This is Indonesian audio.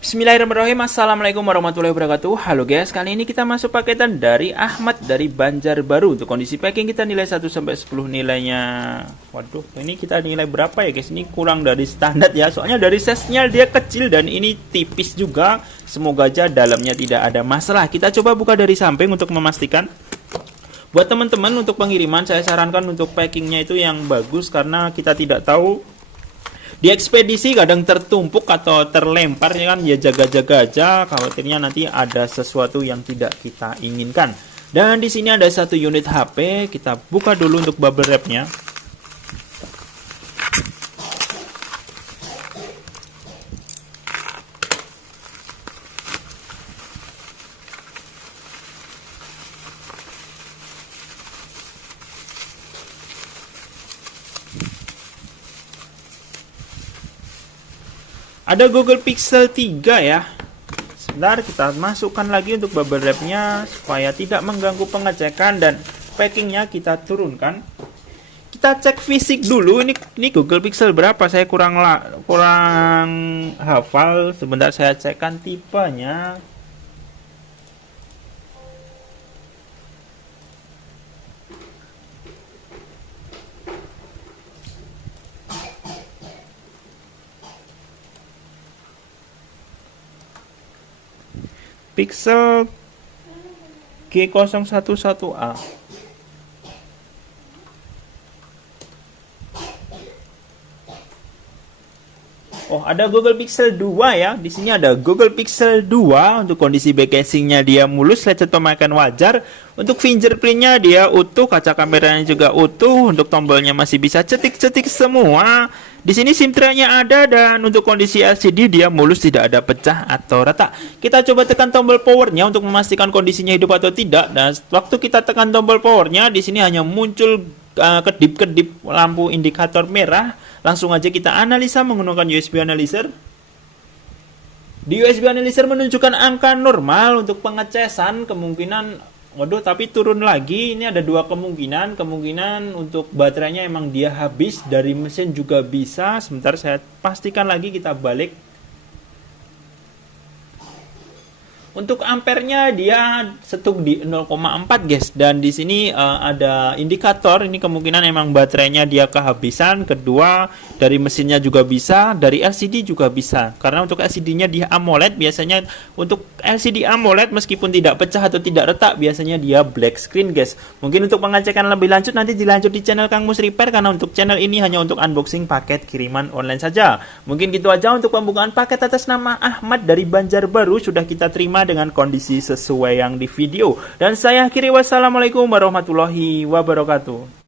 Bismillahirrahmanirrahim. Assalamualaikum warahmatullahi wabarakatuh. Halo guys, kali ini kita masuk paketan dari Ahmad dari Banjarbaru. Untuk kondisi packing kita nilai 1 sampai 10 nilainya. Waduh, ini kita nilai berapa ya guys? Ini kurang dari standar ya. Soalnya dari size-nya dia kecil dan ini tipis juga. Semoga aja dalamnya tidak ada masalah. Kita coba buka dari samping untuk memastikan. Buat teman-teman untuk pengiriman saya sarankan untuk packingnya itu yang bagus karena kita tidak tahu di ekspedisi kadang tertumpuk atau terlempar ya kan, ya jaga-jaga aja, khawatirnya nanti ada sesuatu yang tidak kita inginkan. Dan di sini ada satu unit HP, kita buka dulu untuk bubble wrapnya. Ada Google Pixel 3 ya. Sebentar, kita masukkan lagi untuk bubble wrapnya supaya tidak mengganggu pengecekan, dan packingnya kita turunkan. Kita cek fisik dulu. Ini Google Pixel berapa? Saya kurang hafal. Sebentar saya cekkan tipenya. Pixel G011A. Oh, ada Google Pixel 2 ya. Di sini ada Google Pixel 2. Untuk kondisi back casingnya dia mulus, lecet pemakaian wajar. Untuk fingerprintnya dia utuh, kaca kameranya juga utuh. Untuk tombolnya masih bisa cetik-cetik semua. Di sini SIM tray-nya ada, dan untuk kondisi LCD dia mulus, tidak ada pecah atau retak. Kita coba tekan tombol powernya untuk memastikan kondisinya hidup atau tidak. Dan waktu kita tekan tombol powernya, di sini hanya muncul kedip-kedip lampu indikator merah. Langsung aja kita analisa menggunakan USB analyzer. Di USB analyzer menunjukkan angka normal. Untuk pengecasan kemungkinan, waduh, tapi turun lagi. Ini ada dua kemungkinan. Kemungkinan untuk baterainya emang dia habis, dari mesin juga bisa. Sebentar saya pastikan lagi, kita balik. Untuk ampernya dia setuk di 0,4 guys, dan di sini ada indikator. Ini kemungkinan emang baterainya dia kehabisan. Kedua, dari mesinnya juga bisa, dari LCD juga bisa. Karena untuk LCD-nya dia AMOLED, biasanya untuk LCD AMOLED meskipun tidak pecah atau tidak retak, biasanya dia black screen guys. Mungkin untuk pengecekan lebih lanjut nanti dilanjut di channel Kang Mus Repair, karena untuk channel ini hanya untuk unboxing paket kiriman online saja. Mungkin gitu aja untuk pembukaan paket atas nama Ahmad dari Banjarbaru, sudah kita terima dengan kondisi sesuai yang di video. Dan saya akhiri, wassalamualaikum warahmatullahi wabarakatuh.